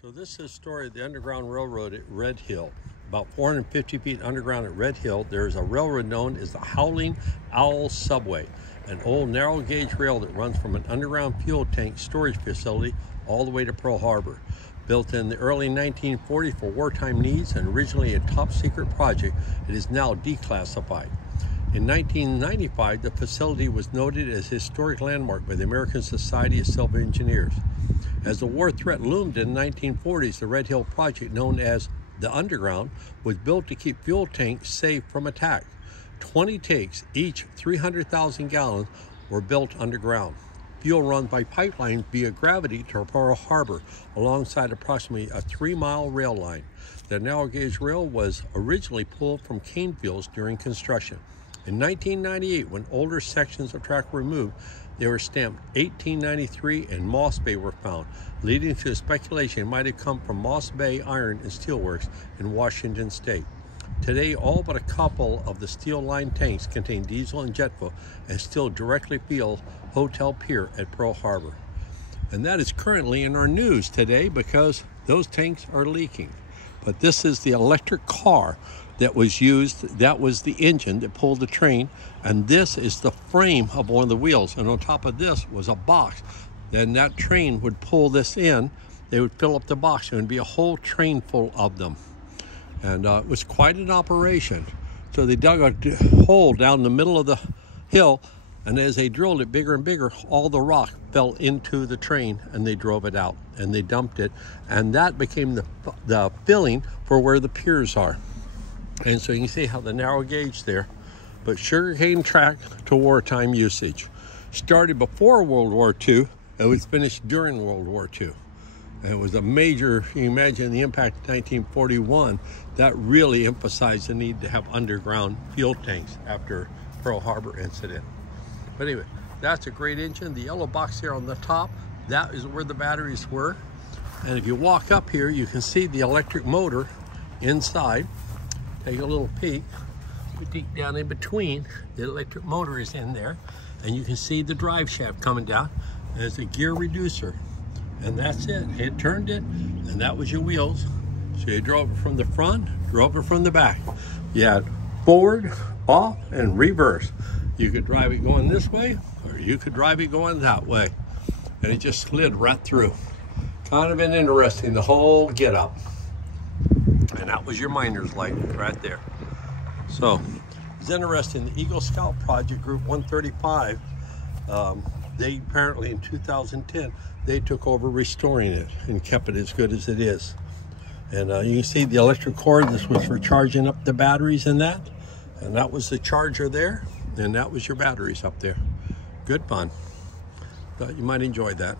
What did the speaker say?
So this is the story of the Underground Railroad at Red Hill. About 450 feet underground at Red Hill, there is a railroad known as the Howling Owl Subway, an old narrow gauge rail that runs from an underground fuel tank storage facility all the way to Pearl Harbor. Built in the early 1940s for wartime needs and originally a top secret project, it is now declassified. In 1995, the facility was noted as a historic landmark by the American Society of Civil Engineers. As the war threat loomed in the 1940s, the Red Hill project, known as the Underground, was built to keep fuel tanks safe from attack. 20 tanks, each 300,000 gallons, were built underground. Fuel run by pipeline via gravity to Pearl Harbor alongside approximately a 3-mile rail line. The narrow gauge rail was originally pulled from cane fields during construction. In 1998, when older sections of track were removed, they were stamped 1893 and Moss Bay were found, leading to speculation it might have come from Moss Bay Iron and Steel Works in Washington State. Today, all but a couple of the steel-lined tanks contain diesel and jet fuel and still directly fuel Hotel Pier at Pearl Harbor. And that is currently in our news today because those tanks are leaking. But this is the electric car that was used. That was the engine that pulled the train, and this is the frame of one of the wheels, and on top of this was a box. Then that train would pull this in, they would fill up the box, and it would be a whole train full of them. And it was quite an operation. So they dug a hole down the middle of the hill, and as they drilled it bigger and bigger, all the rock fell into the train and they drove it out and they dumped it, and that became the filling for where the piers are. And so you can see how the narrow gauge there, but sugarcane track to wartime usage. Started before World War II, it was finished during World War II. And it was a major, you can imagine the impact of 1941, that really emphasized the need to have underground fuel tanks after Pearl Harbor incident. But anyway, that's a great engine. The yellow box here on the top, that is where the batteries were. And if you walk up here, you can see the electric motor inside. Take a little peek. We peek down in between. The electric motor is in there, and you can see the drive shaft coming down. There's a gear reducer, and that's it. It turned it, and that was your wheels. So you drove it from the front, drove it from the back. You had forward, off, and reverse. You could drive it going this way, or you could drive it going that way. And it just slid right through. Kind of been interesting, the whole get up. And that was your miner's light right there. So it's interesting, the Eagle Scout Project Group 135, they apparently in 2010, they took over restoring it and kept it as good as it is. And you can see the electric cord, this was for charging up the batteries in that. And that was the charger there, and that was your batteries up there. Good fun. Thought you might enjoy that.